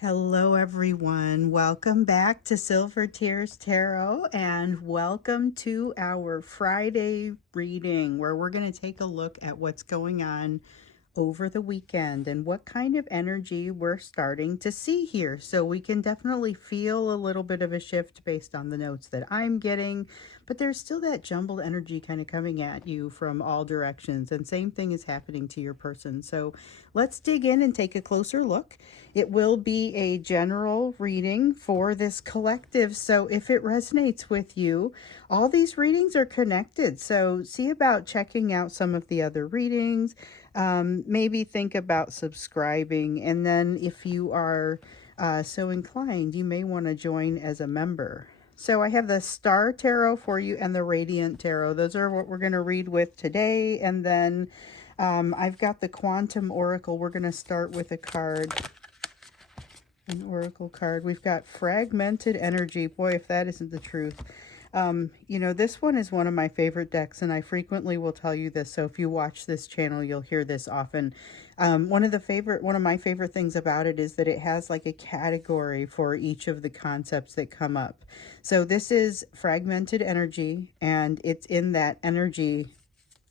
Hello, everyone. Welcome back to Silver Tears Tarot, and welcome to our Friday reading where we're going to take a look at what's going on over the weekend and what kind of energy we're starting to see here. So we can definitely feel a little bit of a shift based on the notes that I'm getting, but there's still that jumbled energy kind of coming at you from all directions, and same thing is happening to your person. So let's dig in and take a closer look. It will be a general reading for this collective, so if it resonates with you, all these readings are connected. So see about checking out some of the other readings. Maybe think about subscribing, and then if you are so inclined, you may want to join as a member. So I have the Star Tarot for you and the Radiant Tarot. Those are what we're going to read with today, and then I've got the Quantum Oracle. We're going to start with a card, an Oracle card. We've got Fragmented Energy. Boy, if that isn't the truth. This one is one of my favorite decks, and I frequently will tell you this. So if you watch this channel, you'll hear this often. One of my favorite things about it is that it has like a category for each of the concepts that come up. So this is Fragmented Energy, and it's in that energy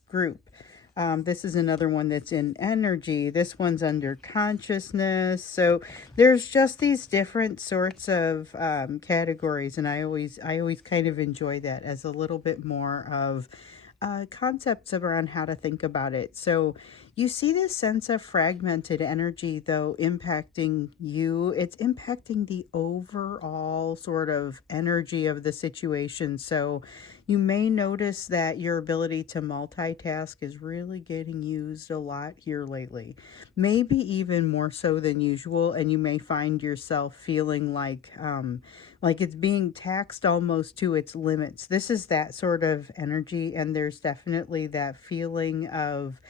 group. This is another one that's in energy. This one's under consciousness. So there's just these different sorts of categories, and I always kind of enjoy that as a little bit more of concepts around how to think about it. So you see this sense of fragmented energy, though, impacting you. It's impacting the overall sort of energy of the situation. So you may notice that your ability to multitask is really getting used a lot here lately, maybe even more so than usual, and you may find yourself feeling like it's being taxed almost to its limits. This is that sort of energy, and there's definitely that feeling of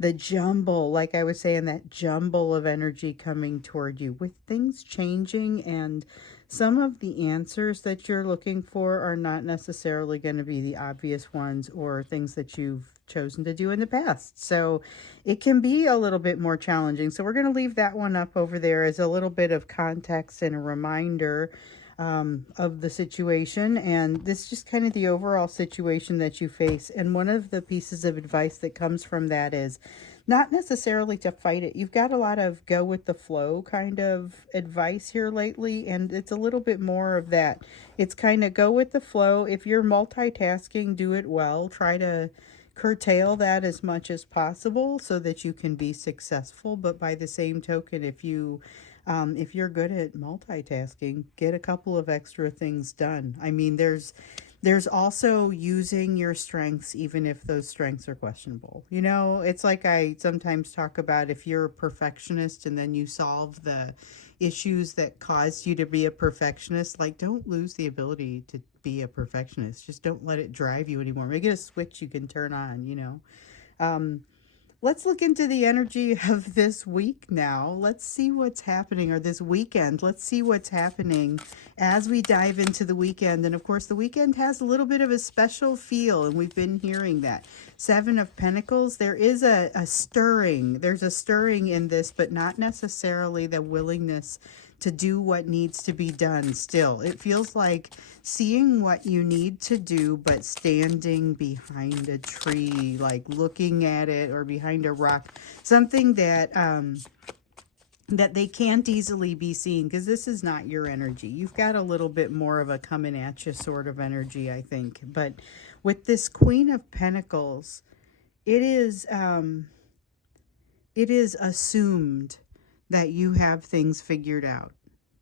the jumble, like I was saying, that jumble of energy coming toward you with things changing, and some of the answers that you're looking for are not necessarily going to be the obvious ones or things that you've chosen to do in the past. So it can be a little bit more challenging. So we're going to leave that one up over there as a little bit of context and a reminder of the situation, and this is just kind of the overall situation that you face. And one of the pieces of advice that comes from that is not necessarily to fight it. You've got a lot of go with the flow kind of advice here lately, and it's a little bit more of that. It's kind of go with the flow. If you're multitasking, do it well. Try to curtail that as much as possible so that you can be successful. But by the same token, if you're good at multitasking, get a couple of extra things done. I mean, there's also using your strengths, even if those strengths are questionable. It's like I sometimes talk about, if you're a perfectionist and then you solve the issues that caused you to be a perfectionist, like, don't lose the ability to be a perfectionist. Just don't let it drive you anymore. Make it a switch you can turn on. Let's look into the energy of this week now. Let's see what's happening, or this weekend. Let's see what's happening as we dive into the weekend. And of course, the weekend has a little bit of a special feel, and we've been hearing that. Seven of Pentacles, there is a stirring. There's a stirring in this, but not necessarily the willingness to do what needs to be done still. It feels like seeing what you need to do, but standing behind a tree, like looking at it, or behind a rock, something that that they can't easily be seen, because this is not your energy. You've got a little bit more of a coming at you sort of energy, I think. But with this Queen of Pentacles, it is assumed that you have things figured out,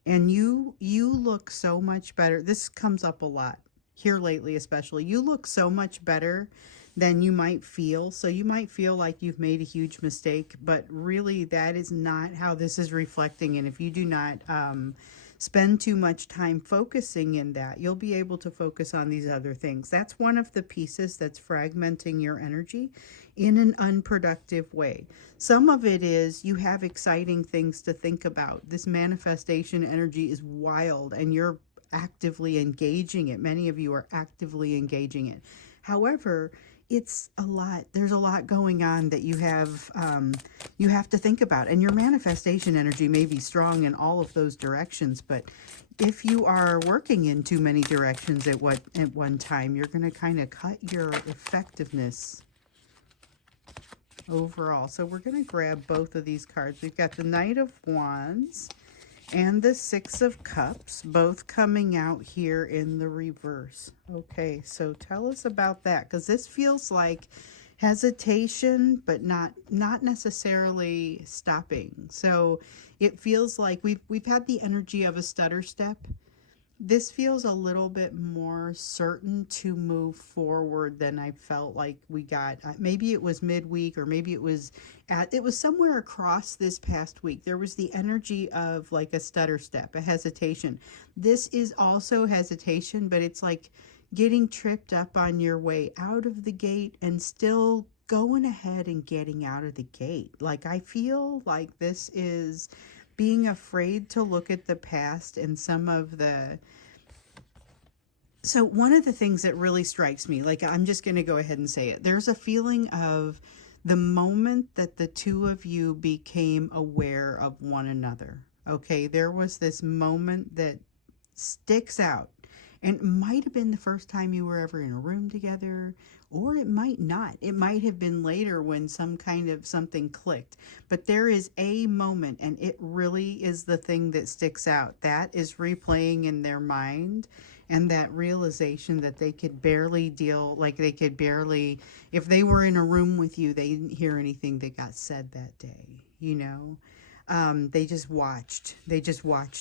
and you look so much better. This comes up a lot here lately, especially. You look so much better than you might feel. So you might feel like you've made a huge mistake, but really that is not how this is reflecting. And if you do not spend too much time focusing in that, you'll be able to focus on these other things. That's one of the pieces that's fragmenting your energy in an unproductive way. Some of it is you have exciting things to think about. This manifestation energy is wild, and you're actively engaging it. Many of you are actively engaging it. However, it's a lot. There's a lot going on that you have to think about, and your manifestation energy may be strong in all of those directions, but if you are working in too many directions at one time, you're going to kind of cut your effectiveness overall. So we're going to grab both of these cards. We've got the Knight of Wands and the Six of Cups, both coming out here in the reverse. Okay, so tell us about that, because this feels like hesitation, but not necessarily stopping. So it feels like we've had the energy of a stutter step. This feels a little bit more certain to move forward than I felt like we got. Maybe it was midweek, or maybe it was somewhere across this past week. There was the energy of like a stutter step, a hesitation. This is also hesitation, but it's like getting tripped up on your way out of the gate and still going ahead and getting out of the gate. Like, I feel like this is being afraid to look at the past and some of the... So one of the things that really strikes me, like, I'm just going to go ahead and say it. There's a feeling of the moment that the two of you became aware of one another. Okay, there was this moment that sticks out. And it might have been the first time you were ever in a room together, or it might not. It might have been later when some kind of something clicked. But there is a moment, and it really is the thing that sticks out. That is replaying in their mind, and that realization that they could barely if they were in a room with you, they didn't hear anything that got said that day, you know? They just watched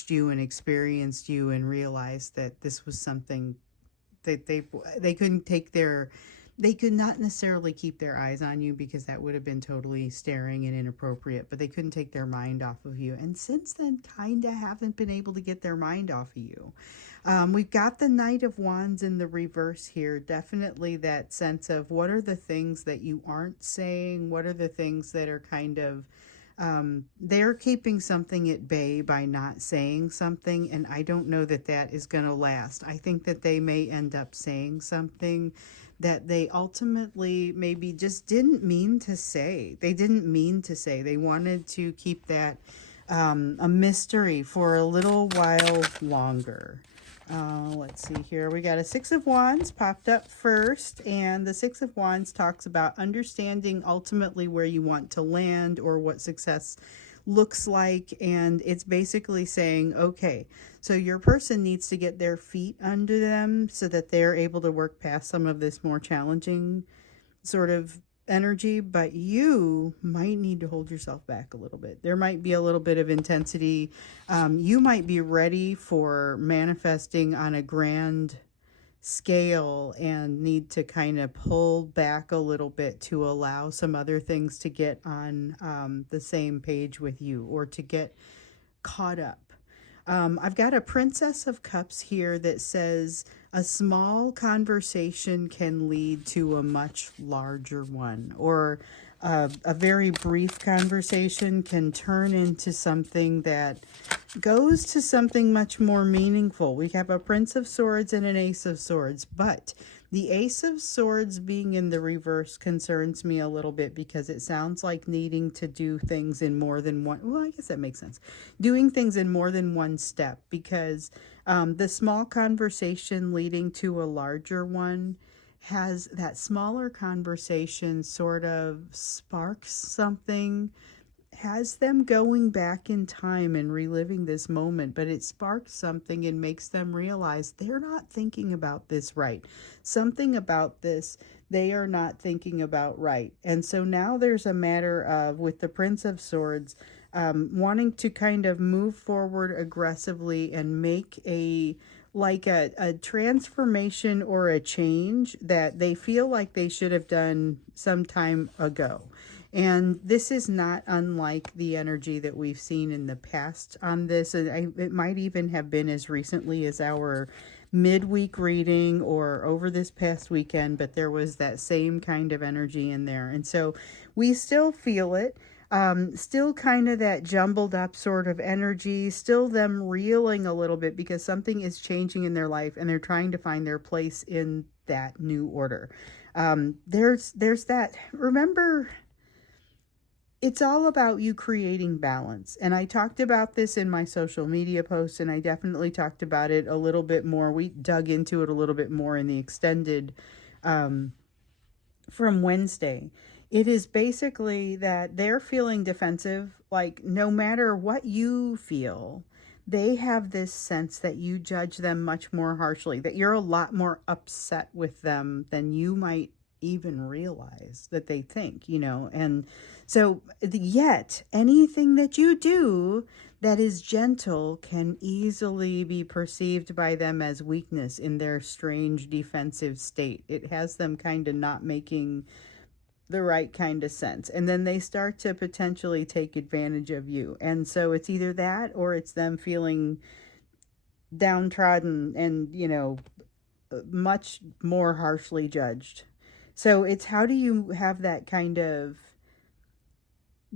you and experienced you and realized that this was something that they could not necessarily keep their eyes on you, because that would have been totally staring and inappropriate, but they couldn't take their mind off of you. And since then, kind of haven't been able to get their mind off of you. We've got the Knight of Wands in the reverse here. Definitely that sense of, what are the things that you aren't saying? What are the things that are kind of... they're keeping something at bay by not saying something, and I don't know that that is going to last. I think that they may end up saying something that they ultimately maybe just didn't mean to say. They didn't mean to say. They wanted to keep that a mystery for a little while longer. Let's see here. We got a Six of Wands popped up first, and the Six of Wands talks about understanding ultimately where you want to land or what success looks like. And it's basically saying, okay, so your person needs to get their feet under them so that they're able to work past some of this more challenging sort of energy, but you might need to hold yourself back a little bit. There might be a little bit of intensity. You might be ready for manifesting on a grand scale and need to kind of pull back a little bit to allow some other things to get on the same page with you, or to get caught up. I've got a Princess of Cups here that says a small conversation can lead to a much larger one, or a very brief conversation can turn into something that goes to something much more meaningful. We have a Prince of Swords and an Ace of Swords, but the Ace of Swords being in the reverse concerns me a little bit, because it sounds like needing to do things in more than one. Well, I guess that makes sense. Doing things in more than one step, because the small conversation leading to a larger one has that smaller conversation sort of sparks something, has them going back in time and reliving this moment, but it sparks something and makes them realize they're not thinking about this right. Something about this they are not thinking about right. And so now there's a matter of, with the Prince of Swords, wanting to kind of move forward aggressively and make a transformation or a change that they feel like they should have done some time ago. And this is not unlike the energy that we've seen in the past on this. It might even have been as recently as our midweek reading or over this past weekend, but there was that same kind of energy in there. And so we still feel it. Still kind of that jumbled up sort of energy, still them reeling a little bit because something is changing in their life and they're trying to find their place in that new order. There's that. Remember, it's all about you creating balance. And I talked about this in my social media posts, and I definitely talked about it a little bit more. We dug into it a little bit more in the extended um, from Wednesday. It is basically that they're feeling defensive, like no matter what you feel, they have this sense that you judge them much more harshly, that you're a lot more upset with them than you might even realize that they think, and so yet anything that you do that is gentle can easily be perceived by them as weakness in their strange defensive state. It has them kind of not making the right kind of sense. And then they start to potentially take advantage of you. And so it's either that or it's them feeling downtrodden and, much more harshly judged. So it's how do you have that kind of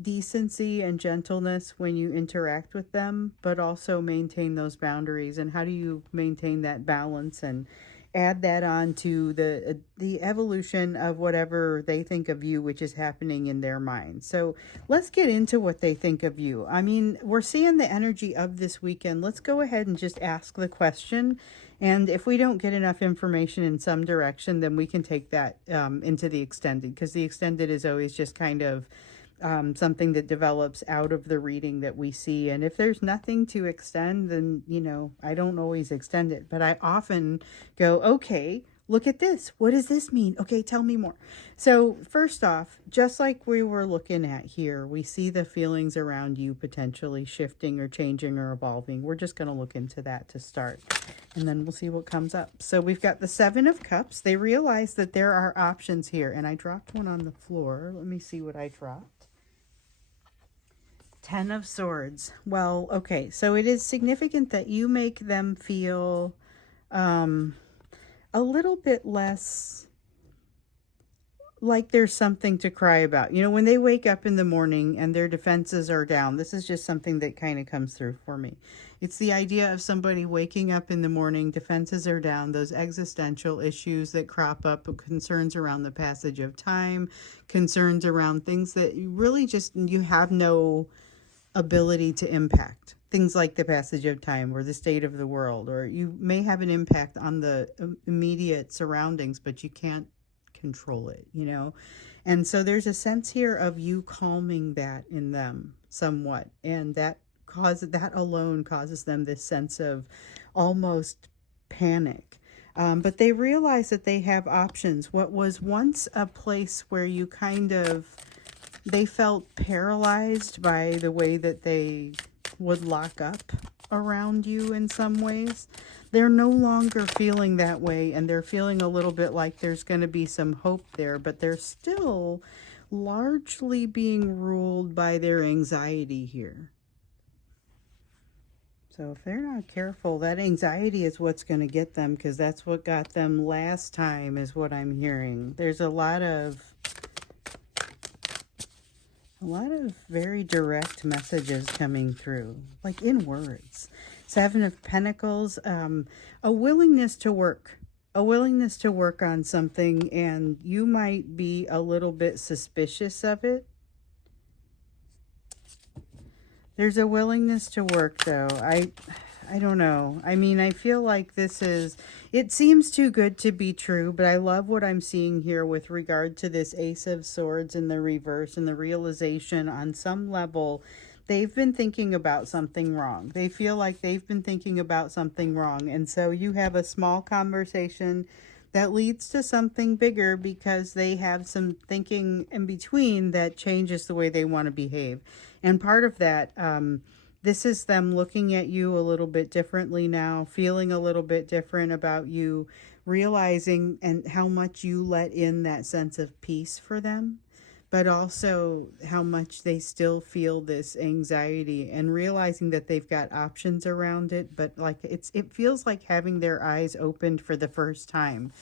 decency and gentleness when you interact with them, but also maintain those boundaries, and how do you maintain that balance and add that on to the evolution of whatever they think of you, which is happening in their mind. So let's get into what they think of you. I mean, we're seeing the energy of this weekend. Let's go ahead and just ask the question, and if we don't get enough information in some direction, then we can take that into the extended, because the extended is always just kind of something that develops out of the reading that we see. And if there's nothing to extend, then, I don't always extend it, but I often go, okay, look at this. What does this mean? Okay, tell me more. So first off, just like we were looking at here, we see the feelings around you potentially shifting or changing or evolving. We're just going to look into that to start, and then we'll see what comes up. So we've got the Seven of Cups. They realize that there are options here, and I dropped one on the floor. Let me see what I dropped. Ten of Swords. Well, okay, so it is significant that you make them feel a little bit less like there's something to cry about. When they wake up in the morning and their defenses are down, this is just something that kind of comes through for me. It's the idea of somebody waking up in the morning, defenses are down, those existential issues that crop up, concerns around the passage of time, concerns around things that you really just, you have no ability to impact. Things like the passage of time or the state of the world, or you may have an impact on the immediate surroundings, but you can't control it, And so there's a sense here of you calming that in them somewhat, and that alone causes them this sense of almost panic. But they realize that they have options. What was once a place where you they felt paralyzed by the way that they would lock up around you in some ways. They're no longer feeling that way, and they're feeling a little bit like there's going to be some hope there, but they're still largely being ruled by their anxiety here. So if they're not careful, that anxiety is what's going to get them, because that's what got them last time, is what I'm hearing. There's a lot of very direct messages coming through, like in words. Seven of Pentacles, a willingness to work on something, and you might be a little bit suspicious of it. There's a willingness to work, though. I don't know. I mean, I feel like it seems too good to be true, but I love what I'm seeing here with regard to this Ace of Swords in the reverse, and the realization on some level they've been thinking about something wrong. They feel like they've been thinking about something wrong. And so you have a small conversation that leads to something bigger, because they have some thinking in between that changes the way they want to behave. And part of that, this is them looking at you a little bit differently now, feeling a little bit different about you, realizing and how much you let in that sense of peace for them, but also how much they still feel this anxiety, and realizing that they've got options around it, but it feels like having their eyes opened for the first time.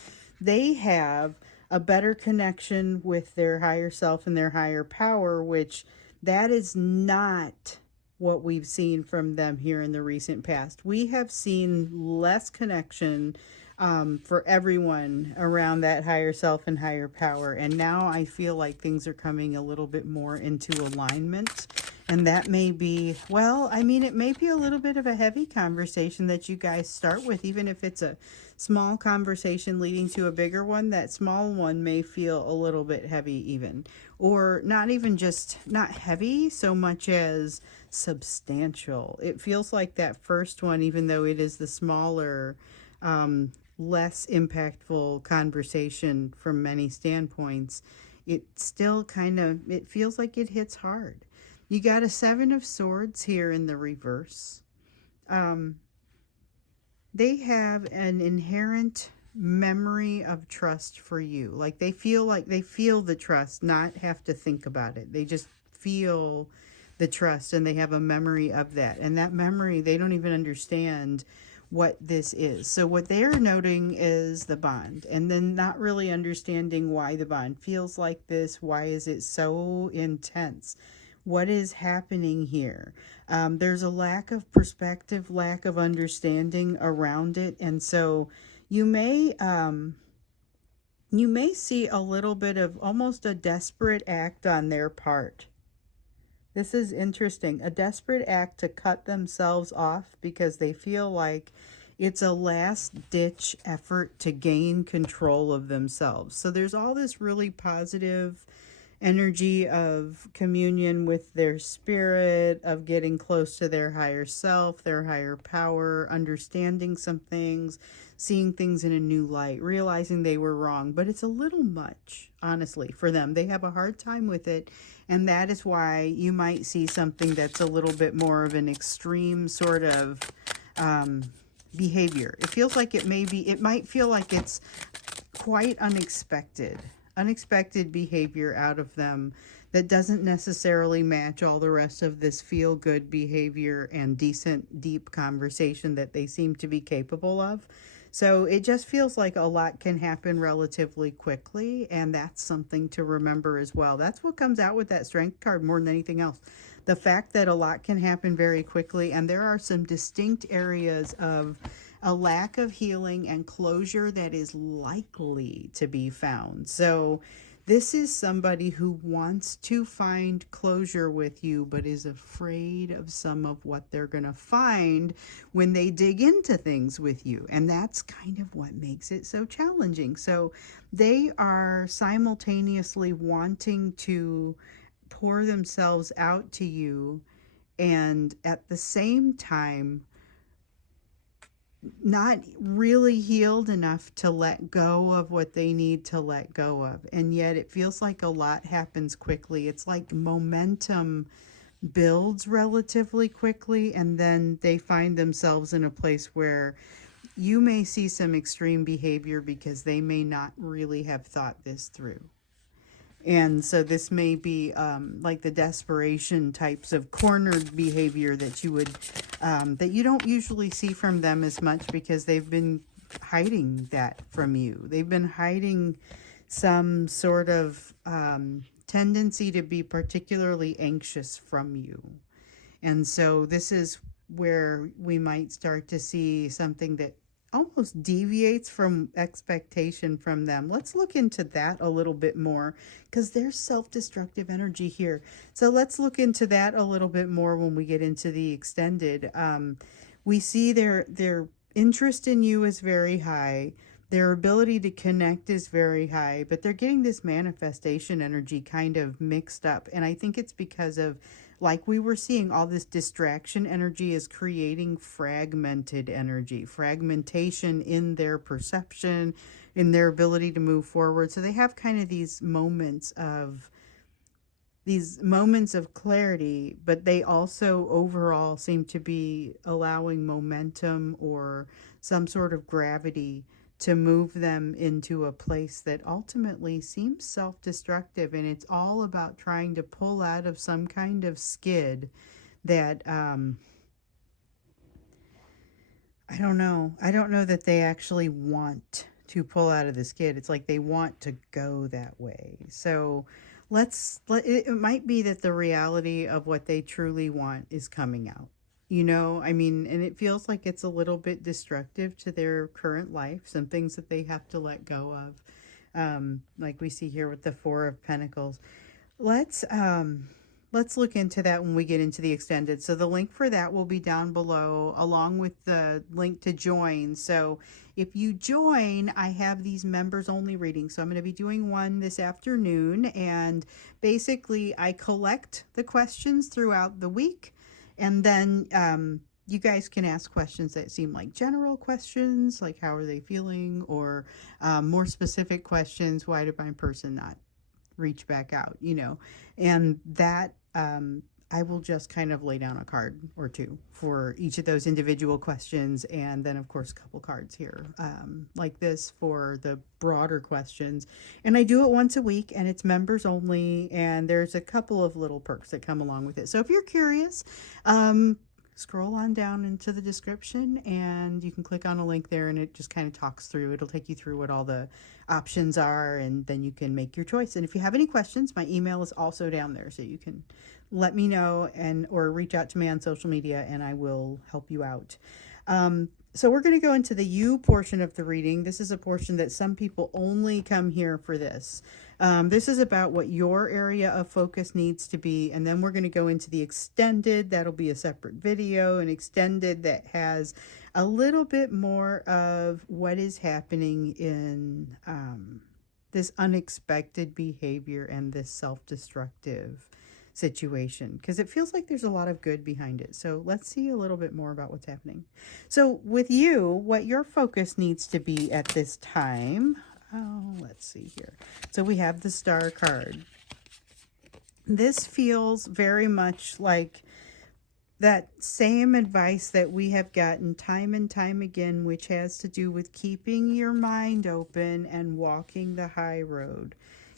They have a better connection with their higher self and their higher power, which that is not what we've seen from them here in the recent past. We have seen less connection for everyone around that higher self and higher power. And now I feel like things are coming a little bit more into alignment. And that may be, well, I mean, it may be a little bit of a heavy conversation that you guys start with, even if it's a small conversation leading to a bigger one. That small one may feel a little bit heavy, even, or not even just not heavy so much as substantial. It feels like that first one, even though it is the smaller, less impactful conversation from many standpoints, it still kind of, it feels like it hits hard. You got a Seven of Swords here in the reverse. They have an inherent memory of trust for you. Like they feel the trust, not have to think about it. They just feel the trust and they have a memory of that. And that memory, they don't even understand what this is. So what they're noting is the bond, and then not really understanding why the bond feels like this. Why is it so intense? What is happening here? There's a lack of perspective, lack of understanding around it. And so you may see a little bit of almost a desperate act on their part. This is interesting. A desperate act to cut themselves off because they feel like it's a last-ditch effort to gain control of themselves. So there's all this really positive energy of communion with their spirit, of getting close to their higher self, their higher power, understanding some things, seeing things in a new light, realizing they were wrong. But it's a little much, honestly, for them. They have a hard time with it. And that is why you might see something that's a little bit more of an extreme sort of behavior. It feels like it might feel like it's quite unexpected behavior out of them that doesn't necessarily match all the rest of this feel-good behavior and decent, deep conversation that they seem to be capable of. So it just feels like a lot can happen relatively quickly, and that's something to remember as well. That's what comes out with that Strength card more than anything else. The fact that a lot can happen very quickly, and there are some distinct areas of a lack of healing and closure that is likely to be found. So this is somebody who wants to find closure with you, but is afraid of some of what they're going to find when they dig into things with you. And that's kind of what makes it so challenging. So they are simultaneously wanting to pour themselves out to you, and at the same time not really healed enough to let go of what they need to let go of. And yet it feels like a lot happens quickly. It's like momentum builds relatively quickly, and then they find themselves in a place where you may see some extreme behavior because they may not really have thought this through. And so this may be like the desperation types of cornered behavior that you would, that you don't usually see from them as much because they've been hiding that from you. They've been hiding some sort of tendency to be particularly anxious from you. And so this is where we might start to see something that almost deviates from expectation from them. Let's look into that a little bit more because there's self-destructive energy here. So let's look into that a little bit more when we get into the extended. We see their interest in you is very high. Their ability to connect is very high, but they're getting this manifestation energy kind of mixed up. And I think it's because of, like we were seeing, all this distraction energy is creating fragmented energy, fragmentation in their perception, in their ability to move forward. So they have kind of these moments of clarity, but they also overall seem to be allowing momentum or some sort of gravity to move them into a place that ultimately seems self-destructive. And it's all about trying to pull out of some kind of skid that, I don't know that they actually want to pull out of the skid. It's like they want to go that way. So it might be that the reality of what they truly want is coming out. you know, I mean, and it feels like it's a little bit destructive to their current life, some things that they have to let go of. Like we see here with the Four of Pentacles. Let's look into that when we get into the extended. So the link for that will be down below along with the link to join. So if you join, I have these members only readings. So I'm going to be doing one this afternoon, and basically I collect the questions throughout the week, and then you guys can ask questions that seem like general questions, like how are they feeling, or more specific questions, why did my person not reach back out, you know, and that I will just kind of lay down a card or two for each of those individual questions, and then of course a couple cards here like this for the broader questions. And I do it once a week, and it's members only, and there's a couple of little perks that come along with it. So if you're curious, scroll on down into the description and you can click on a link there, and it just kind of talks through. It'll take you through what all the options are, and then you can make your choice. And if you have any questions, my email is also down there, so you can let me know or reach out to me on social media, and I will help you out. So we're going to go into the you portion of the reading. This is a portion that some people only come here for this. This is about what your area of focus needs to be. And then we're going to go into the extended. That'll be a separate video, an extended that has a little bit more of what is happening in this unexpected behavior and this self-destructive situation, because it feels like there's a lot of good behind it. So let's see a little bit more about what's happening. So with you, what your focus needs to be at this time. Oh, let's see here. So we have the Star card. This feels very much like that same advice that we have gotten time and time again, which has to do with keeping your mind open and walking the high road.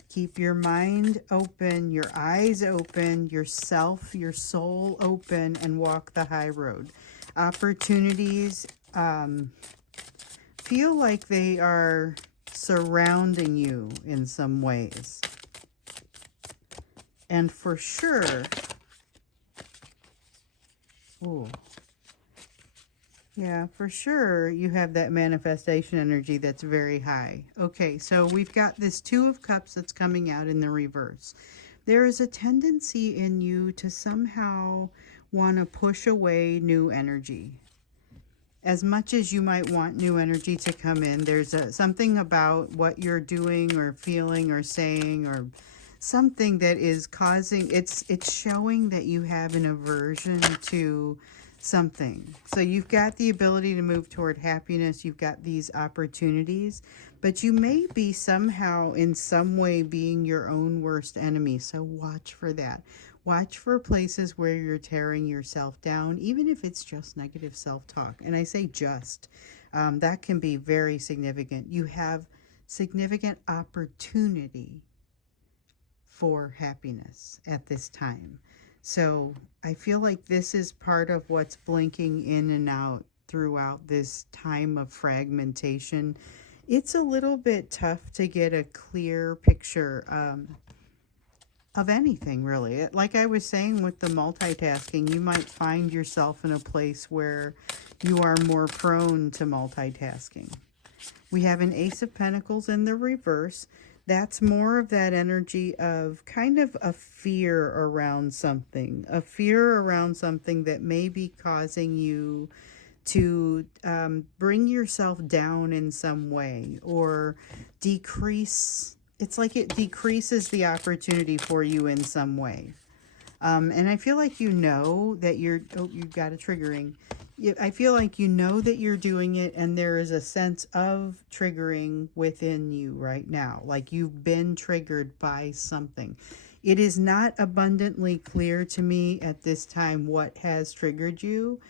Keep your mind open, your eyes open, yourself, your soul open, and walk the high road. Opportunities feel like they are surrounding you in some ways. And for sure, oh, yeah, for sure, you have that manifestation energy that's very high. Okay, so we've got this Two of Cups that's coming out in the reverse. There is a tendency in you to somehow want to push away new energy. As much as you might want new energy to come in, there's something about what you're doing or feeling or saying or something that is causing, it's showing that you have an aversion to something. So you've got the ability to move toward happiness. You've got these opportunities, but you may be somehow in some way being your own worst enemy. So watch for that. Watch for places where you're tearing yourself down, even if it's just negative self-talk. And I say just, that can be very significant. You have significant opportunity for happiness at this time. So I feel like this is part of what's blinking in and out throughout this time of fragmentation. It's a little bit tough to get a clear picture of anything, really. Like I was saying with the multitasking, you might find yourself in a place where you are more prone to multitasking. We have an Ace of Pentacles in the reverse. That's more of that energy of kind of a fear around something. A fear around something that may be causing you to bring yourself down in some way or decrease. It's like it decreases the opportunity for you in some way. And I feel like you know that you're, oh, you've got a triggering. I feel like you know that you're doing it, and there is a sense of triggering within you right now. Like you've been triggered by something. It is not abundantly clear to me at this time what has triggered you.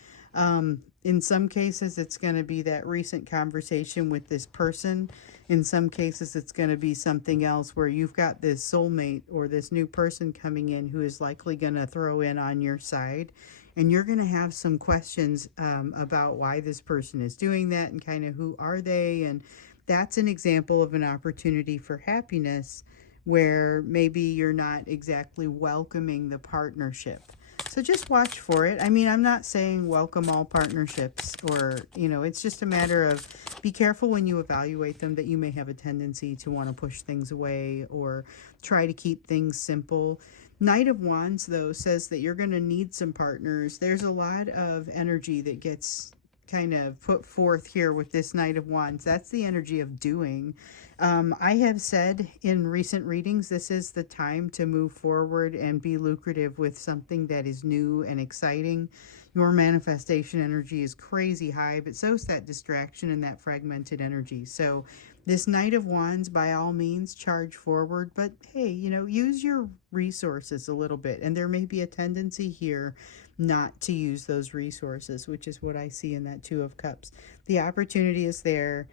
In some cases, it's going to be that recent conversation with this person. In some cases, it's going to be something else where you've got this soulmate or this new person coming in who is likely going to throw in on your side. And you're going to have some questions about why this person is doing that and kind of who are they. And that's an example of an opportunity for happiness where maybe you're not exactly welcoming the partnership. So just watch for it. I mean, I'm not saying welcome all partnerships or, it's just a matter of be careful when you evaluate them that you may have a tendency to want to push things away or try to keep things simple. Knight of Wands, though, says that you're going to need some partners. There's a lot of energy that gets kind of put forth here with this Knight of Wands. That's the energy of doing. I have said in recent readings, this is the time to move forward and be lucrative with something that is new and exciting. Your manifestation energy is crazy high, but so is that distraction and that fragmented energy. So this Knight of Wands, by all means, charge forward, but hey, use your resources a little bit. And there may be a tendency here not to use those resources, which is what I see in that Two of Cups. The opportunity is there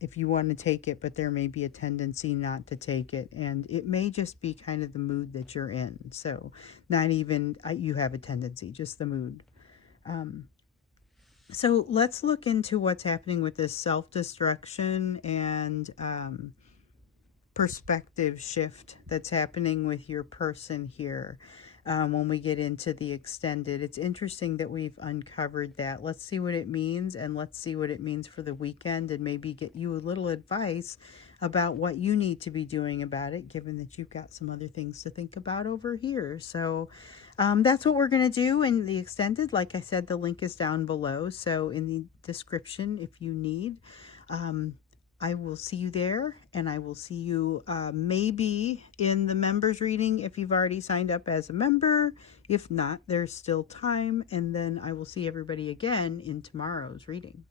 if you want to take it, but there may be a tendency not to take it. And it may just be kind of the mood that you're in. So not even you have a tendency, just the mood. So let's look into what's happening with this self-destruction and perspective shift that's happening with your person here. When we get into the extended, it's interesting that we've uncovered that. Let's see what it means, and let's see what it means for the weekend, and maybe get you a little advice about what you need to be doing about it, given that you've got some other things to think about over here. So that's what we're going to do in the extended. Like I said, the link is down below, so in the description if you need. I will see you there, and I will see you maybe in the members reading if you've already signed up as a member. If not, there's still time, and then I will see everybody again in tomorrow's reading.